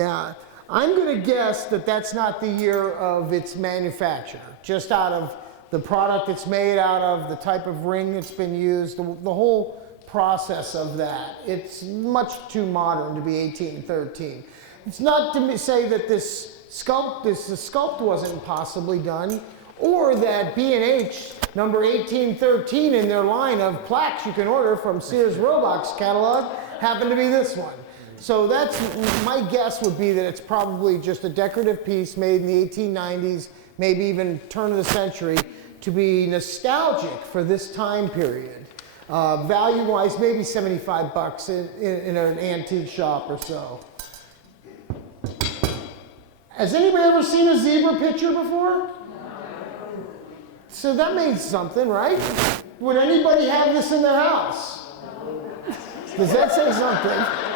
Yeah, I'm going to guess that that's not the year of its manufacture, just out of the product it's made out of, the type of ring that's been used, the whole process of that. It's much too modern to be 1813. It's not to say that this sculpt wasn't possibly done, or that B&H number 1813 in their line of plaques you can order from Sears Roebuck's catalog happened to be this one. So that's, my guess would be that it's probably just a decorative piece made in the 1890s, maybe even turn of the century, to be nostalgic for this time period. Value-wise, maybe 75 bucks in an antique shop or so. Has anybody ever seen a zebra picture before? So that means something, right? Would anybody have this in their house? Does that say something?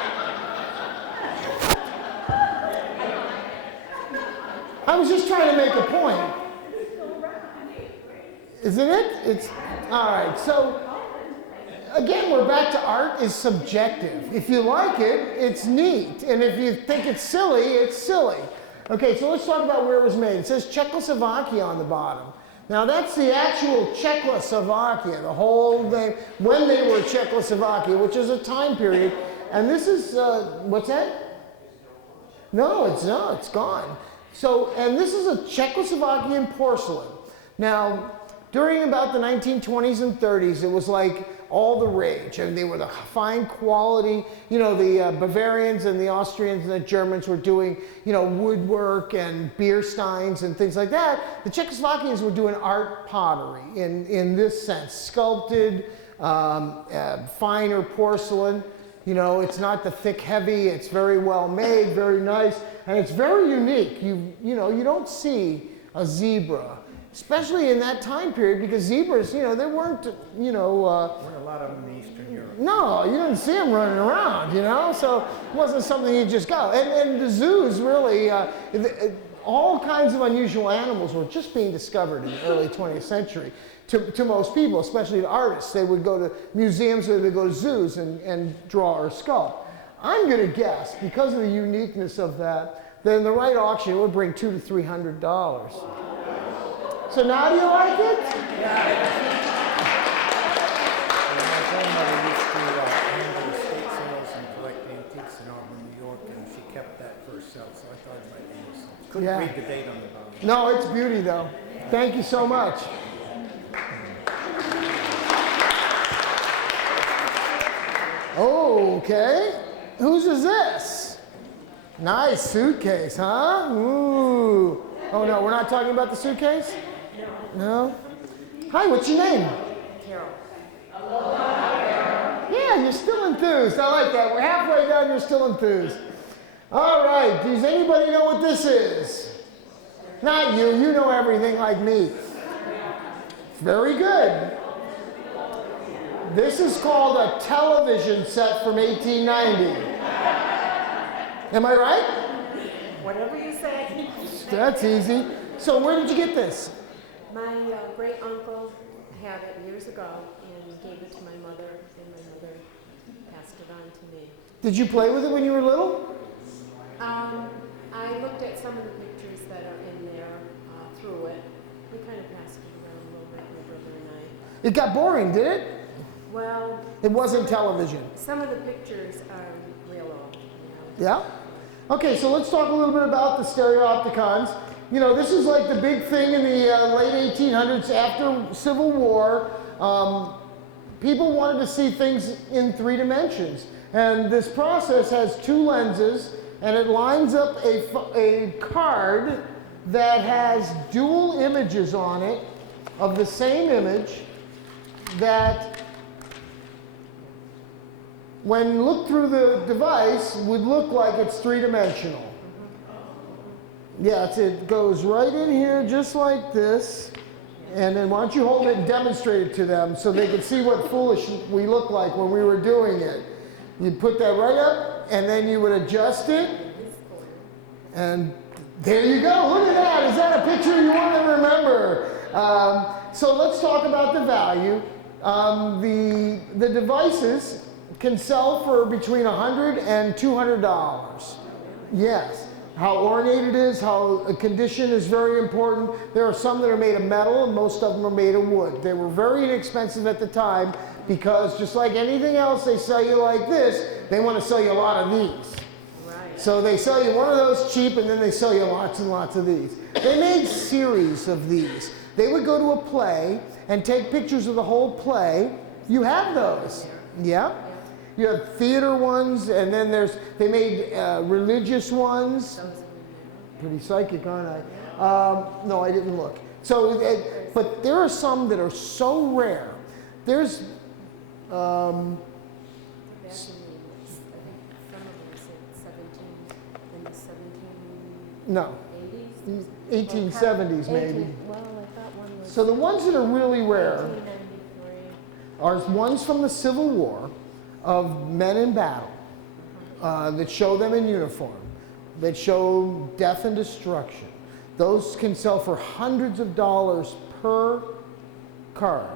I was just trying to make a point. Isn't it? It's all right. So again, we're back to art is subjective. If you like it, it's neat. And if you think it's silly, it's silly. Okay, so let's talk about where it was made. It says Czechoslovakia on the bottom. Now that's the actual Czechoslovakia, the whole thing, when they were Czechoslovakia, which is a time period. And this is, what's that? No, it's not, it's gone. So, and this is a Czechoslovakian porcelain. Now, during about the 1920s and 30s, it was like all the rage. I mean, they were the fine quality, you know, the Bavarians and the Austrians and the Germans were doing, you know, woodwork and beer steins and things like that. The Czechoslovakians were doing art pottery in this sense, sculpted, finer porcelain. You know, it's not the thick, heavy, it's very well made, very nice, and it's very unique. You know, you don't see a zebra, especially in that time period, because zebras, you know, they weren't, you know... weren't a lot of them in Eastern Europe. No, you didn't see them running around, you know, so it wasn't something you just go. And the zoos really, all kinds of unusual animals were just being discovered in the early 20th century. To most people, especially to artists, they would go to museums or they would go to zoos and draw or sculpt. I'm going to guess, because of the uniqueness of that, that in the right auction it would bring $200 to $300. So now do you like it? Yeah. My grandmother used to handle estate sales and collect antiques in Auburn, New York, and she kept that for herself, so I thought it might be useful. Couldn't read the date on the bottom. No, it's beauty though. Thank you so much. Okay, whose is this? Nice suitcase, huh? Ooh. Oh no, we're not talking about the suitcase? No? Hi, what's your name? Carol. Yeah, you're still enthused. I like that. We're halfway done, you're still enthused. All right, does anybody know what this is? Not you, you know everything like me. Very good. This is called a television set from 1890. Am I right? Whatever you say. That's easy. So where did you get this? My great uncle had it years ago and gave it to my mother, and my mother passed it on to me. Did you play with it when you were little? I looked at some of the pictures that are in there through it. We kind of passed it around a little bit, my brother and I. It got boring, did it? Well, it wasn't television. Some of the pictures are real old. You Yeah? know? Okay, so let's talk a little bit about the stereopticons. You know, this is like the big thing in the late 1800s after Civil War. People wanted to see things in 3 dimensions. And this process has 2 lenses, and it lines up a card that has dual images on it of the same image that, when looked through the device, would look like it's 3-dimensional. Yeah, it goes right in here just like this. And then why don't you hold it and demonstrate it to them so they can see what foolish we look like when we were doing it. You'd put that right up, and then you would adjust it. And there you go. Look at that. Is that a picture you want to remember? So let's talk about the value. The devices can sell for between $100 and $200. Yes. How ornate it is, how a condition is very important. There are some that are made of metal, and most of them are made of wood. They were very inexpensive at the time because just like anything else they sell you like this, they want to sell you a lot of these. Right. So they sell you one of those cheap, and then they sell you lots and lots of these. They made series of these. They would go to a play and take pictures of the whole play. You have those. Yeah. You have theater ones, and then they made religious ones. Pretty psychic, aren't I? No, I didn't look. So, but there are some that are so rare. There's, Back in the, I think some of them said 17, in the 1780s? no, 1870s maybe. Well, I thought one was So the ones that are really rare 1893. are ones from the Civil War of men in battle that show them in uniform, that show death and destruction. Those can sell for hundreds of dollars per card.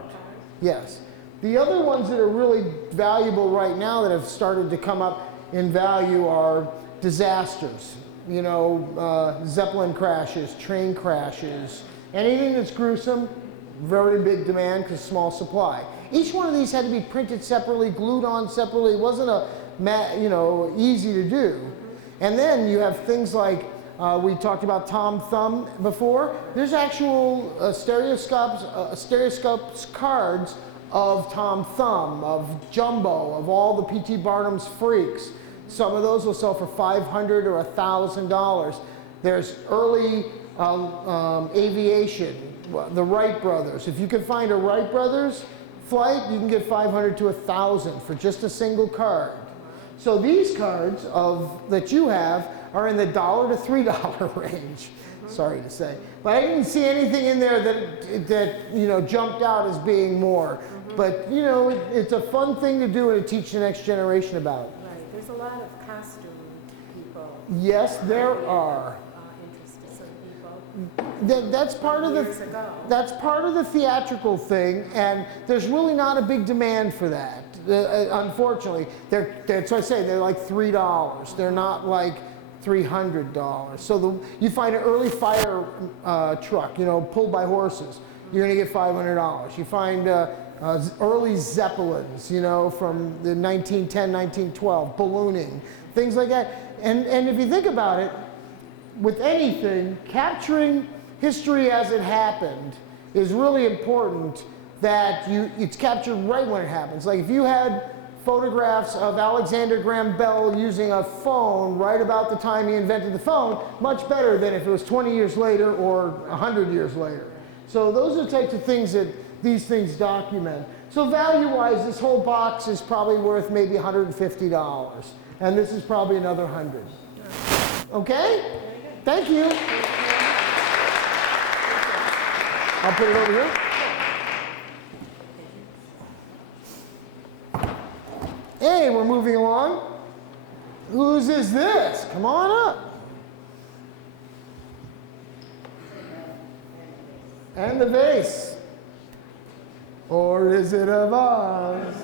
Yes. The other ones that are really valuable right now that have started to come up in value are disasters. You know, Zeppelin crashes, train crashes, anything that's gruesome, very big demand because small supply. Each one of these had to be printed separately, glued on separately. It wasn't easy to do. And then you have things like, we talked about Tom Thumb before. There's actual stereoscopes cards of Tom Thumb, of Jumbo, of all the P.T. Barnum's freaks. Some of those will sell for $500 or $1,000. There's early aviation, the Wright brothers. If you can find a Wright brothers flight, you can get $500 to $1,000 for just a single card. So these cards that you have are in the $1 to $3 range. Sorry to say, but I didn't see anything in there that jumped out as being more. But it's a fun thing to do and to teach the next generation about. Right. There's a lot of costume people. Yes, there are. Interested people. That's part of Years ago. that's part of the theatrical thing, and there's really not a big demand for that. Unfortunately, that's what I say. They're like $3. They're not like $300. So you find an early fire truck, pulled by horses, you're going to get $500. You find early Zeppelins, from the 1910, 1912, ballooning, things like that. And if you think about it, with anything, capturing history as it happened is really important. That it's captured right when it happens. Like if you had photographs of Alexander Graham Bell using a phone right about the time he invented the phone, much better than if it was 20 years later or 100 years later. So those are the types of things that these things document. So value-wise, this whole box is probably worth maybe $150. And this is probably another 100. Okay? Thank you. I'll put it over here. Hey, we're moving along. Whose is this? Come on up. And the vase. Or is it a vase?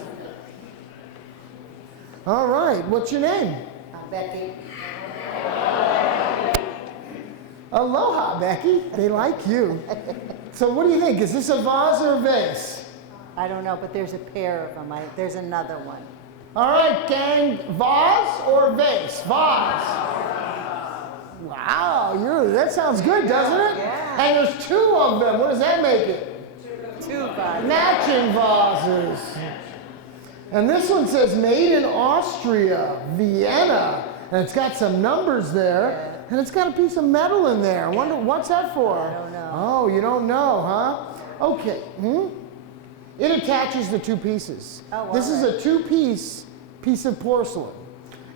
All right, what's your name? Becky. Aloha, Becky. They like you. So what do you think? Is this a vase or a vase? I don't know, but there's a pair of them. There's another one. All right, gang, vase or vase? Vase. Wow, that sounds good, doesn't it? Yeah. And there's two of them. What does that make it? Two vases. Matching vases. And this one says made in Austria, Vienna. And it's got some numbers there. Yeah. And it's got a piece of metal in there. I wonder, what's that for? I don't know. Oh, you don't know, huh? Okay. It attaches the two pieces. Oh, this is alright. a two-piece of porcelain.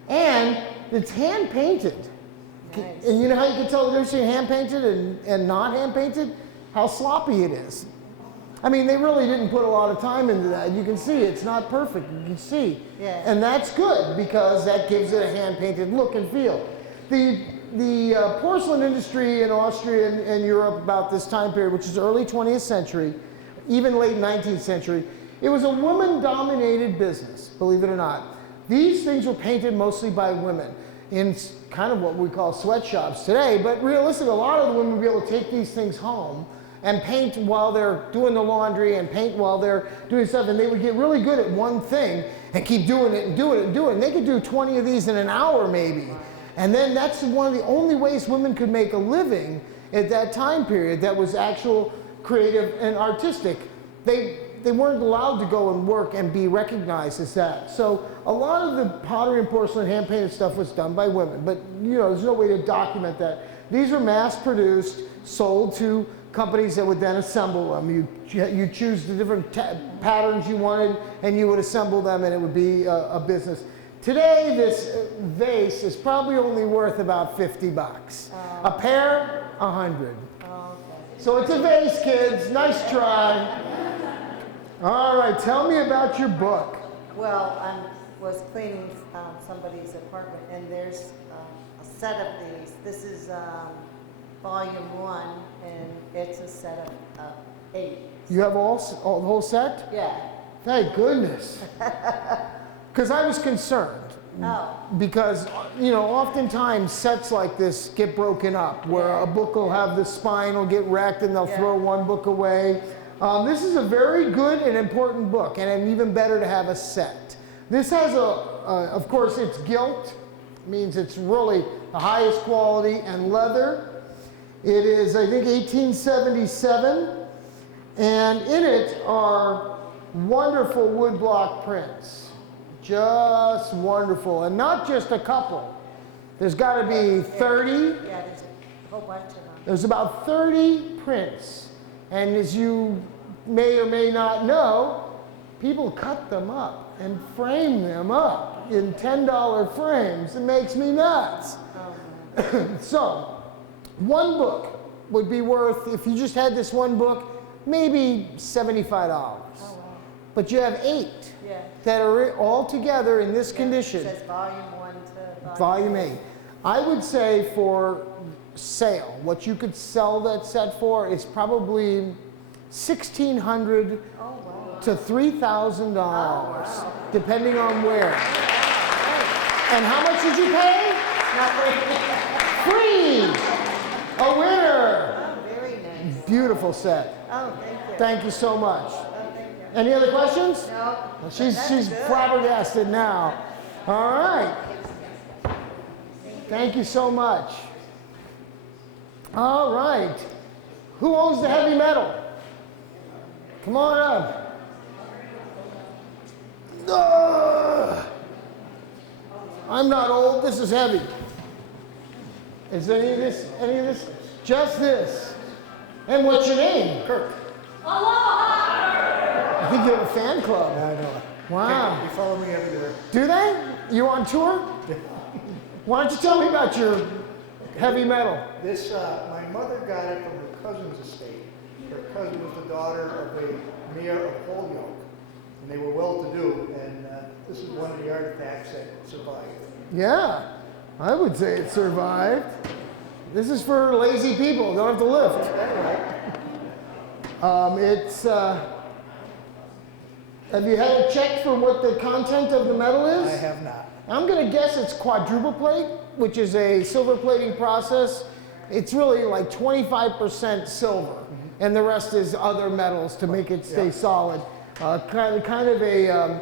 And it's hand-painted. Nice. And you know how you can tell the difference between hand-painted and not hand-painted? How sloppy it is. I mean, they really didn't put a lot of time into that. You can see it's not perfect. You can see. Yeah. And that's good because that gives it a hand-painted look and feel. The porcelain industry in Austria and Europe about this time period, which is early 20th century, even late 19th century, it was a woman-dominated business, believe it or not. These things were painted mostly by women. in kind of what we call sweatshops today. But realistically, a lot of the women would be able to take these things home and paint while they're doing the laundry and paint while they're doing stuff, and they would get really good at one thing and keep doing it and doing it and doing it. And they could do 20 of these in an hour maybe. And then that's one of the only ways women could make a living at that time period that was actual creative and artistic. They weren't allowed to go and work and be recognized as that. So a lot of the pottery and porcelain hand painted stuff was done by women, but there's no way to document that. These were mass produced, sold to companies that would then assemble them. You choose the different patterns you wanted and you would assemble them and it would be a business. Today this vase is probably only worth about 50 bucks. A pair, 100. So it's a vase, kids. Nice try. All right, tell me about your book. Well, I was cleaning somebody's apartment, and there's a set of these. This is volume 1, and it's a set of 8. You have all the whole set? Yeah. Thank goodness. Because I was concerned. Oh. Because, oftentimes sets like this get broken up, where a book will have the spine will get wrecked and they'll throw one book away. This is a very good and important book, and even better to have a set. This has of course, it's gilt, means it's really the highest quality, and leather. It is, I think, 1877, and in it are wonderful woodblock prints. Just wonderful, and not just a couple. There's got to be 30. Yeah, there's a whole bunch of them. There's about 30 prints. And as you may or may not know, people cut them up and frame them up in $10 frames. It makes me nuts. So, one book would be worth, if you just had this one book, maybe $75. Oh, wow. But you have 8 that are all together in this condition. It says volume 1 to Volume 8. I would say for sale, what you could sell that set for is probably $1,600 to $3,000, depending on where. And how much did you pay? Free! A winner! Oh, very nice. Beautiful set. Oh, thank you. Thank you so much. Oh, thank you. Any other questions? No. She's flabbergasted now. All right. Thank you so much. All right. Who owns the heavy metal? Come on up. I'm not old. This is heavy. Is any of this? Just this. And what's your name? Kirk. I think you have a fan club. I know. Wow. They follow me everywhere. Do they? You on tour? Why don't you tell me about your heavy metal? This, my mother got it from her cousin's estate. Her cousin was the daughter of a mayor of Holyoke, and they were well-to-do, and this is one of the artifacts that survived. Yeah, I would say it survived. This is for lazy people, don't have to lift. Have you had it checked for what the content of the metal is? I have not. I'm going to guess it's quadruple plate, which is a silver plating process. It's really like 25% silver, and the rest is other metals to make it stay solid. Kind of a